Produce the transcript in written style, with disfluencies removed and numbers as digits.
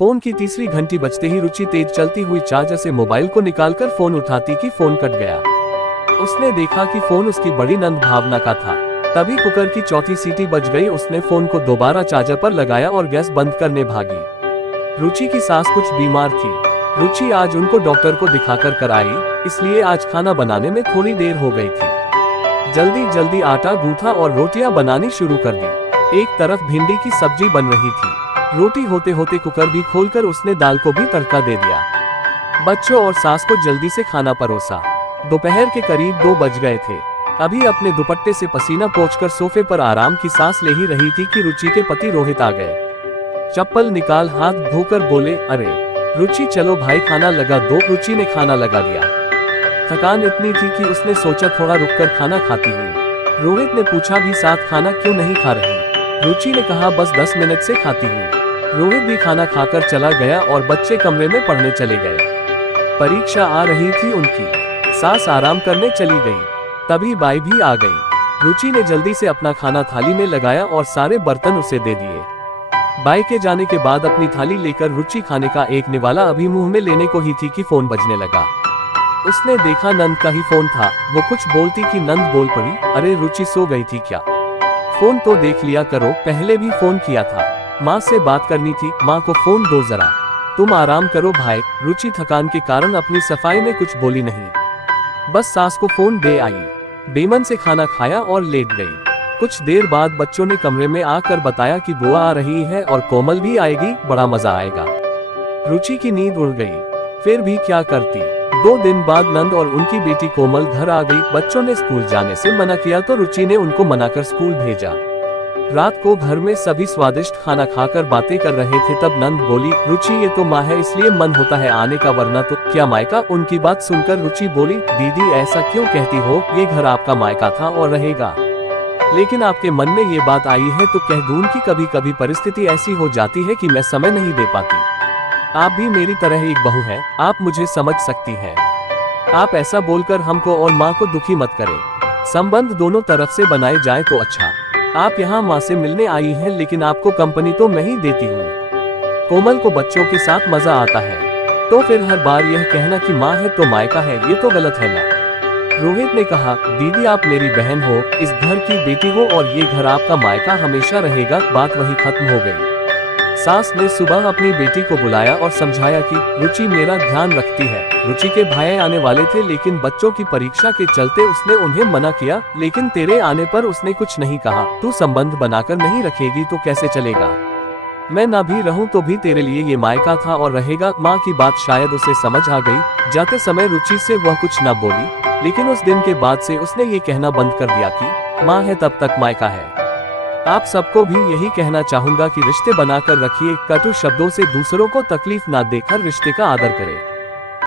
Phone की तीसरी घंटी बजते ही रुचि तेज चलती हुई चार्जर से मोबाइल को निकालकर फोन उठाती कि फोन कट गया। उसने देखा कि फोन उसकी बड़ी नंद भावना का था। तभी कुकर की चौथी सीटी बज गई। उसने फोन को दोबारा चार्जर पर लगाया और गैस बंद करने भागी। रुचि की सास कुछ बीमार थी। रुचि आज उनको डॉक्टर को दिखाकर कर आई, इसलिए आज खाना बनाने में थोड़ी देर हो गई थी। जल्दी जल्दी आटा गूंथा और रोटियां बनानी शुरू कर दी। एक तरफ भिंडी की सब्जी बन रही थी। रोटी होते होते कुकर भी खोलकर उसने दाल को भी तड़का दे दिया। बच्चों और सास को जल्दी से खाना परोसा। दोपहर के करीब 2 बज गए थे। अभी अपने दुपट्टे से पसीना पोंछकर सोफे पर आराम की सांस ले ही रही थी कि रुचि के पति रोहित आ गए। चप्पल निकाल हाथ धोकर बोले, अरे रुचि चलो भाई खाना लगा दो। रुचि ने खाना लगा दिया। थकान इतनी थी कि उसने सोचा थोड़ा रुककर खाना खाती हूँ। रोहित ने पूछा भी साथ खाना क्यों नहीं खा रही? रुचि ने कहा बस 10 मिनट से खाती हूँ। रोहित भी खाना खाकर चला गया और बच्चे कमरे में पढ़ने चले गए। परीक्षा आ रही थी उनकी। सास आराम करने चली गई। तभी बाई भी आ गई। रुचि ने जल्दी से अपना खाना थाली में लगाया और सारे बर्तन उसे दे दिए। बाई के जाने के बाद अपनी थाली लेकर रुचि खाने का एक निवाला अभी मुंह में लेने को ही थी कि फोन बजने लगा। उसने देखा नंद का ही फोन था। वो कुछ बोलती कि नंद बोल पड़ी, अरे रुचि सो गई थी क्या? फोन तो देख लिया करो, पहले भी फोन किया था। माँ से बात करनी थी, माँ को फोन दो जरा। तुम आराम करो भाई। रुचि थकान के कारण अपनी सफाई में कुछ बोली नहीं, बस सास को फोन दे आई। बेमन से खाना खाया और लेट गई। कुछ देर बाद बच्चों ने कमरे में आकर बताया कि बुआ आ रही है और कोमल भी आएगी, बड़ा मजा आएगा। रुचि की नींद उड़ गई। फिर भी क्या करती। 2 दिन बाद नंद और उनकी बेटी कोमल घर आ गई। बच्चों ने स्कूल जाने से मना किया तो रुचि ने उनको मनाकर स्कूल भेजा। रात को घर में सभी स्वादिष्ट खाना खाकर बातें कर रहे थे। तब नंद बोली, रुचि ये तो माँ है इसलिए मन होता है आने का, वरना तो क्या मायका? उनकी बात सुनकर रुचि बोली, दीदी ऐसा क्यों कहती हो? ये घर आपका मायका था और रहेगा। लेकिन आपके मन में ये बात आई है तो कह दूं कि कभी कभी परिस्थिति ऐसी हो जाती है कि मैं समय नहीं दे पाती। आप भी मेरी तरह एक बहू हैं, आप मुझे समझ सकती हैं। आप ऐसा बोलकर हमको और माँ को दुखी मत करें। संबंध दोनों तरफ से बनाए जाए तो अच्छा। आप यहाँ माँ से मिलने आई हैं, लेकिन आपको कंपनी तो मैं ही देती हूँ। कोमल को बच्चों के साथ मजा आता है, तो फिर हर बार यह कहना कि माँ है तो मायका है, ये तो गलत है ना। रोहित ने कहा, दीदी आप मेरी बहन हो, इस घर की बेटी हो और ये घर आपका मायका हमेशा रहेगा। बात वही खत्म हो गई। सास ने सुबह अपनी बेटी को बुलाया और समझाया कि रुचि मेरा ध्यान रखती है। रुचि के भाई आने वाले थे, लेकिन बच्चों की परीक्षा के चलते उसने उन्हें मना किया। लेकिन तेरे आने पर उसने कुछ नहीं कहा। तू संबंध बनाकर नहीं रखेगी तो कैसे चलेगा? मैं ना भी रहूं तो भी तेरे लिए ये मायका था और रहेगा। माँ की बात शायद उसे समझ आ गई। जाते समय रुचि से वह कुछ न बोली, लेकिन उस दिन के बाद से उसने ये कहना बंद कर दिया कि माँ है तब तक मायका है। आप सबको भी यही कहना चाहूंगा कि रिश्ते बनाकर रखिए। कटु शब्दों से दूसरों को तकलीफ ना देकर रिश्ते का आदर करें।